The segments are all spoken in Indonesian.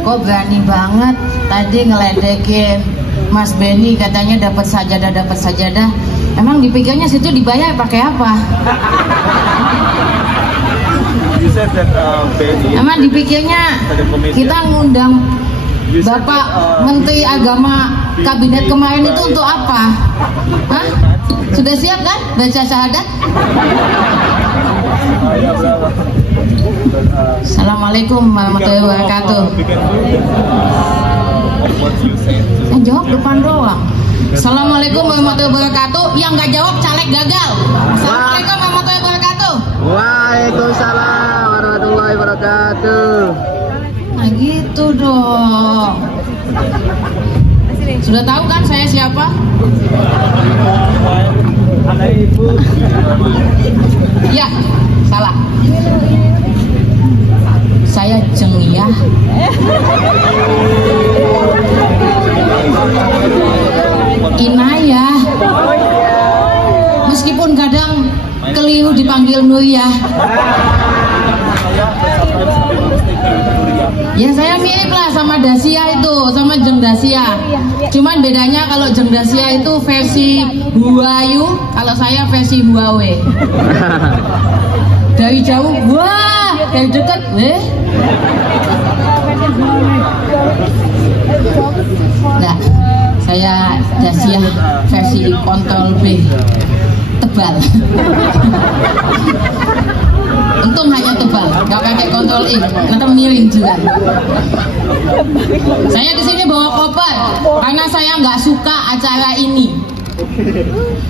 Kok berani banget tadi ngeledekin Mas Benny, katanya dapat sajadah. Emang dipikirnya situ dibayar pakai apa? Emang dipikirnya kita ngundang Bapak Menteri Agama Kabinet kemarin itu untuk apa? Hah? Sudah siap kan baca syahadat? Assalamualaikum warahmatullahi wabarakatuh. Jawab depan doang. Assalamualaikum warahmatullahi wabarakatuh. Yang nggak jawab caleg gagal. Assalamualaikum warahmatullahi wabarakatuh. Waalaikumsalam warahmatullahi wabarakatuh. Nah gitu dong. Sudah tahu kan saya siapa? Ya, salah. Saya Jengiyah. Inayah. Meskipun kadang keliru dipanggil Nuriyah. Ya saya mirip lah sama Dasia itu, sama Jeng Dasia. Cuman bedanya kalau Jeng Dasia itu versi Huayu, kalau saya versi Huawei. Dari jauh, wah, dari dekat, weh. Nah, saya Dasia versi Kontrol B, tebal. Untung hanya tebal, nggak pakai Kontrol I, atau miring juga. Saya di sini bawa koper karena saya nggak suka acara ini.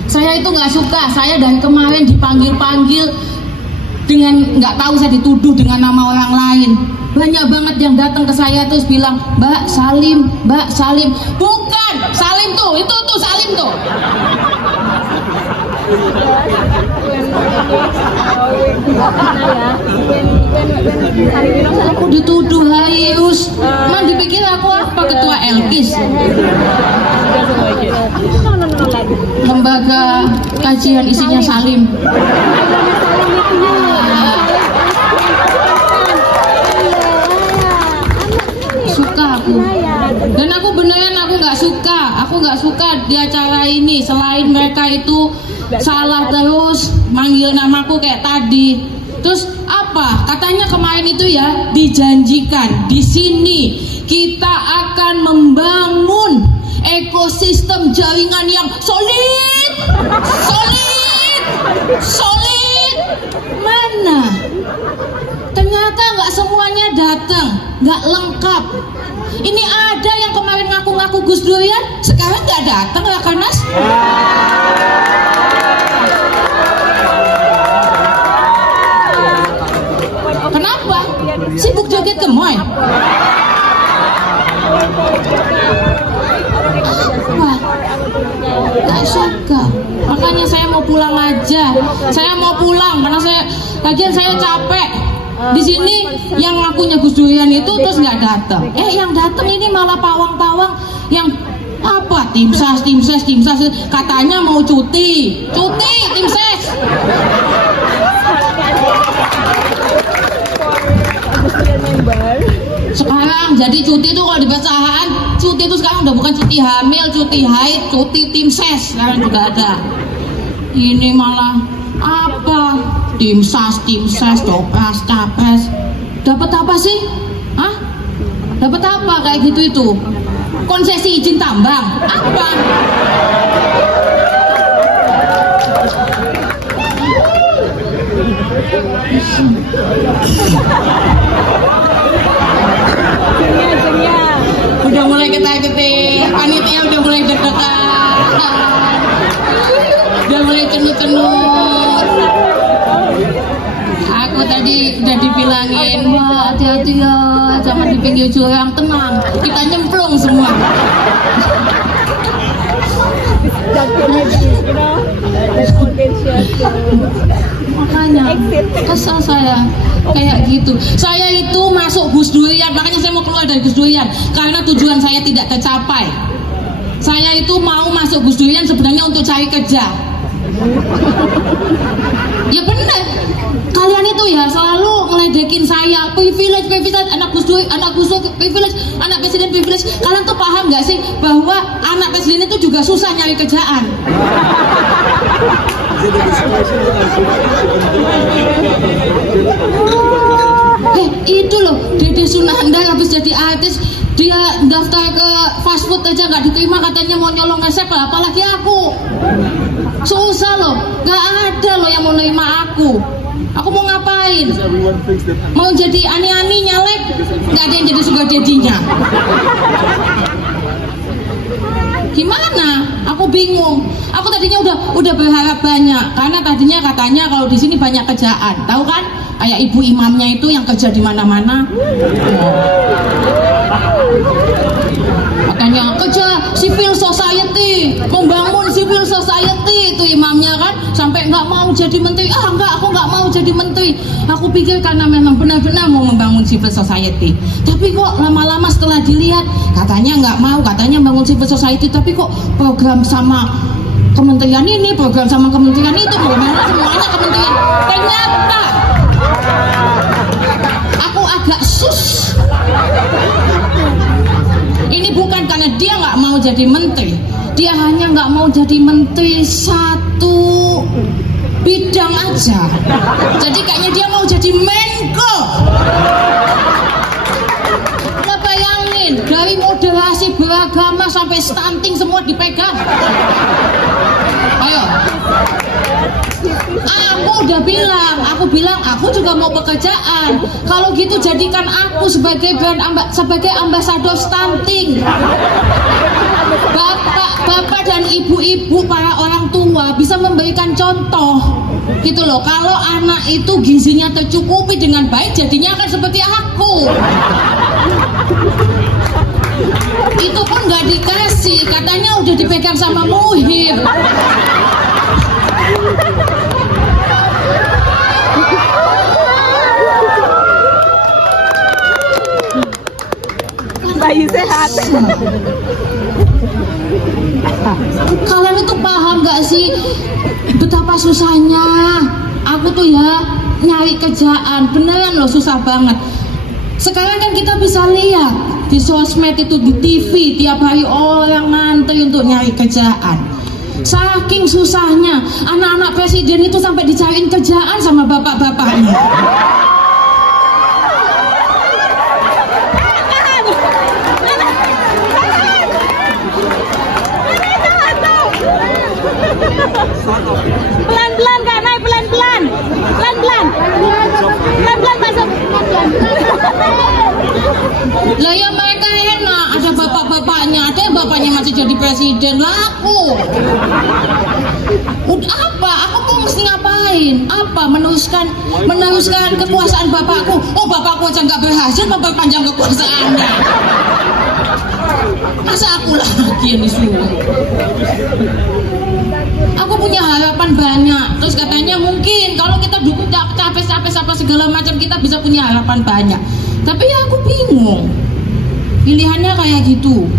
Saya itu nggak suka. Saya dari kemarin dipanggil-panggil dengan nggak tahu, saya dituduh dengan nama orang lain. Banyak banget yang datang ke saya terus bilang, Mbak Salim, Mbak Salim. Bukan Salim tuh, itu tuh Salim tuh. Aku dituduh Hayus. Man dipikir aku apa, ketua Elkis, lembaga kajian isinya Salim. Suka aku, dan aku beneran aku nggak suka di acara ini. Selain mereka itu salah terus manggil namaku kayak tadi. Terus apa? Katanya kemarin itu ya dijanjikan di sini kita akan membangun ekosistem jaringan yang solid. Mana? Ternyata nggak semuanya datang, nggak lengkap. Ini ada yang kemarin ngaku-ngaku Gus Durian, sekarang nggak datang Rakernas. Kenapa? Sibuk joget gemoy. Wah, gak suka. Makanya saya mau pulang aja. Saya mau pulang karena lagian saya capek. Di sini yang ngakunya Gus Durian itu terus nggak datang. Yang datang ini malah pawang-pawang yang apa? Tim ses. Katanya mau cuti tim ses. Sekarang jadi cuti itu kalau di perusahaan, cuti itu sekarang udah bukan cuti hamil, cuti haid, cuti tim ses sekarang juga ada. Ini malah apa? Tim ses, dopras, capres. Dapat apa sih? Hah? Dapat apa kayak gitu itu? Konsesi izin tambang? Apa? Udah mulai ketar-ketir, panitia udah mulai deg-degan, udah mulai cenut-cenut. Aku tadi udah dibilangin, wah hati-hati ya, jangan di pinggir jurang, tenang, kita nyemplung semua. Makanya kesal saya kayak gitu. Saya itu masuk Gus Durian, makanya saya mau keluar dari Gus Durian karena tujuan saya tidak tercapai. Saya itu mau masuk Gus Durian sebenarnya untuk cari kerja. Ya bener, kalian itu ya selalu ngeledekin saya, privilege, anak Gus Dur privilege, anak presiden privilege. Kalian tuh paham nggak sih bahwa anak presiden itu juga susah nyari kerjaan? Itu loh, Dede Sunandar habis jadi artis, dia daftar ke fast food aja nggak diterima, katanya mau nyolong resep, apalagi aku. Susah loh, nggak ada loh yang mau nerima aku. Aku mau ngapain? Mau jadi ani-ani nyalek, nggak ada yang jadi sugar daddy-nya. Gimana? Aku bingung. Aku tadinya udah berharap banyak, karena tadinya katanya kalau di sini banyak kerjaan, tahu kan? Kayak ibu imamnya itu yang kerja di mana-mana. Katanya kerja civil society, membangun civil society itu imamnya kan, sampai nggak mau jadi menteri. Aku nggak mau jadi menteri. Aku pikir karena memang benar-benar mau membangun civil society. Tapi kok lama-lama setelah dilihat, katanya nggak mau, katanya bangun civil society, tapi kok program sama kementerian ini, program sama kementerian itu, semuanya kementerian. Ternyata aku agak sus. Ini bukan karena dia nggak mau jadi menteri, dia hanya nggak mau jadi menteri satu bidang aja. Jadi kayaknya dia mau jadi Menko. Udah bayangin, dari moderasi beragama sampai stunting semua dipegang. Ayo. Aku udah bilang, aku juga mau pekerjaan. Kalau gitu jadikan aku sebagai sebagai ambasador stunting. Bapak dan ibu-ibu, para orang tua bisa memberikan contoh gitu loh. Kalau anak itu gizinya tercukupi dengan baik, jadinya akan seperti aku. Itu pun nggak dikasih, katanya udah dipegang sama Muhib. Bayi sehat. Kalian itu paham gak sih betapa susahnya aku tuh ya nyari kerjaan? Beneran loh, susah banget. Sekarang kan kita bisa lihat di sosmed itu, di TV tiap hari orang ngantri untuk nyari kerjaan. Saking susahnya anak-anak presiden itu sampai dicariin kerjaan sama bapak-bapaknya. Pelan-pelan Kak, naik pelan-pelan. Pelan-pelan masuk. Lah ya mereka enak, ada bapak-bapaknya, ada yang bapaknya masih jadi presiden. Lah aku udah apa? Aku tuh mesti ngapain? Apa? Meneruskan kekuasaan bapakku. Oh, bapakku aja nggak berhasil memperpanjang kekuasaannya. Masa aku lagi yang disuruh? Aku punya harapan banyak. Terus katanya mungkin kalau kita dukung capres-capres apa segala macam, kita bisa punya harapan banyak. Tapi ya aku bingung. Pilihannya kayak gitu.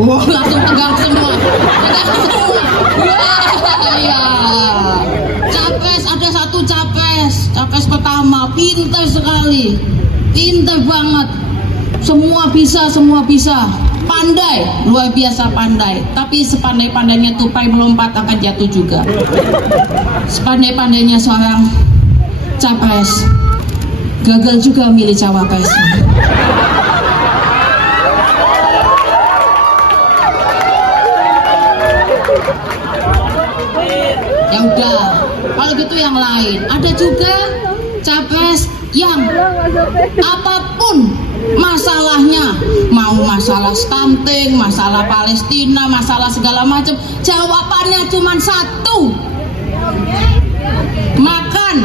Wow, langsung tegang semua. Ya. Capres, ada satu capres pertama, pintar sekali. Pintar banget. Semua bisa. Pandai, luar biasa pandai. Tapi sepandai-pandainya tupai melompat akan jatuh juga. Sepandai-pandainya seorang capres, gagal juga milih cawapres. Ya udah, kalau gitu yang lain. Ada juga capres yang apapun masalahnya, mau masalah stunting, masalah Palestina, masalah segala macam, jawabannya cuma satu: makan.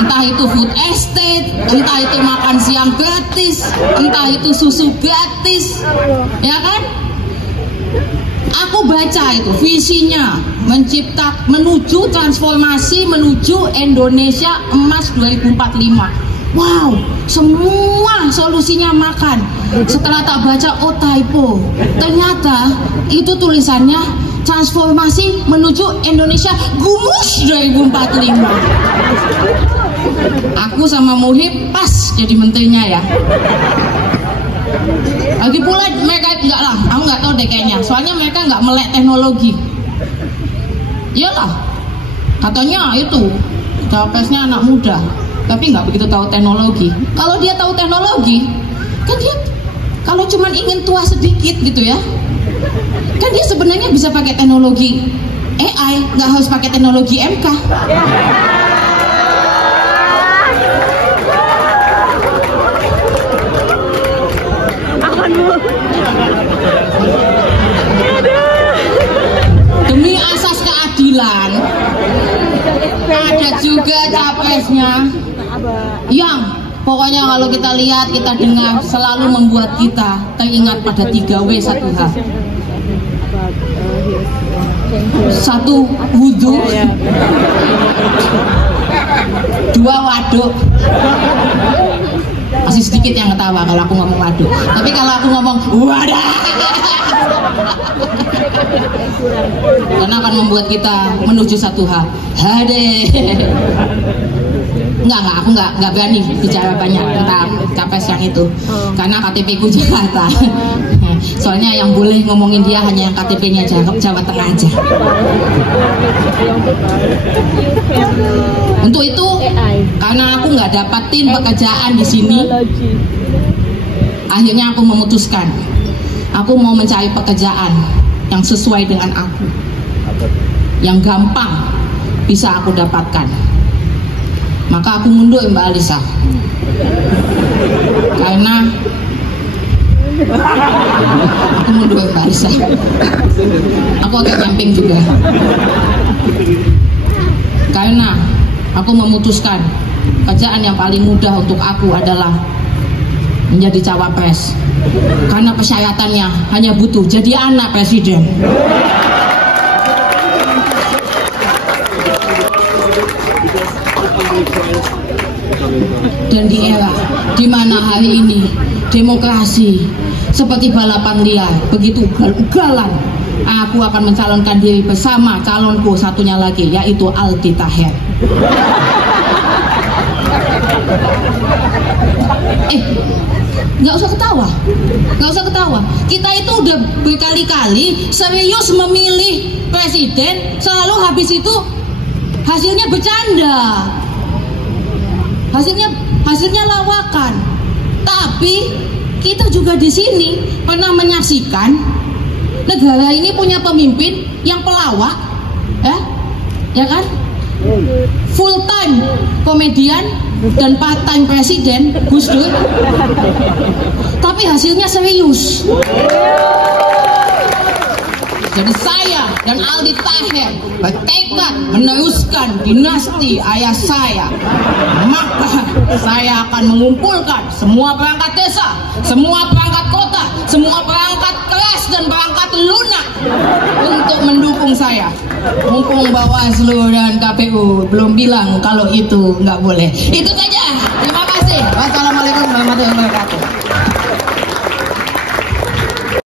Entah itu food estate, entah itu makan siang gratis, entah itu susu gratis, ya kan? Aku baca itu visinya, menuju transformasi, menuju Indonesia Emas 2045. Wow, semua solusinya makan. Setelah tak baca, oh typo. Ternyata itu tulisannya transformasi menuju Indonesia Gumus 2045. Aku sama Muhib pas jadi menterinya ya. Lagi pula mereka enggak lah, aku nggak tahu deh kayaknya. Soalnya mereka nggak melek teknologi. Iyalah, katanya itu cawapresnya anak muda, tapi nggak begitu tahu teknologi. Kalau dia tahu teknologi, kan dia kalau cuman ingin tua sedikit gitu ya, kan dia sebenarnya bisa pakai teknologi AI, nggak harus pakai teknologi MK. Demi asas keadilan, ada juga capresnya yang pokoknya kalau kita lihat, kita dengar selalu membuat kita teringat pada 3W1H. 1 wudhu, 2 waduk. Masih sedikit yang ketawa kalau aku ngomong waduk, tapi kalau aku ngomong wadah, karena akan membuat kita menuju 1H. Hade. Enggak, aku enggak berani bicara banyak tentang capres yang itu, karena KTP ku Jakarta. Soalnya yang boleh ngomongin dia hanya yang KTP-nya Jawa Tengah aja. Untuk itu, karena aku nggak dapatin pekerjaan di sini, akhirnya aku memutuskan, aku mau mencari pekerjaan yang sesuai dengan aku, yang gampang bisa aku dapatkan. Maka aku mundur, Mbak Alisa, karena aku mundur, Mbak Alisa. Aku agak camping juga, karena aku memutuskan kerjaan yang paling mudah untuk aku adalah menjadi cawapres, karena persyaratannya hanya butuh jadi anak presiden. Dan di era di mana hari ini demokrasi seperti balapan liar begitu ugal-ugalan, aku akan mencalonkan diri bersama calonku satunya lagi, yaitu Aldi Taher. Nggak usah ketawa, nggak usah ketawa. Kita itu udah berkali-kali serius memilih presiden, selalu habis itu hasilnya bercanda, hasilnya lawakan. Tapi kita juga di sini pernah menyaksikan negara ini punya pemimpin yang pelawak, ya kan? Full time komedian dan part time presiden, Gus Dur. Tapi hasilnya serius. Jadi saya dan Aldi Taher bertekad meneruskan dinasti ayah saya. Maka saya akan mengumpulkan semua perangkat desa, semua perangkat kota, semua perangkat keras dan perangkat lunak untuk mendukung saya. Mumpung Bawaslu dan KPU belum bilang kalau itu nggak boleh. Itu saja. Terima kasih. Wassalamualaikum warahmatullahi wabarakatuh.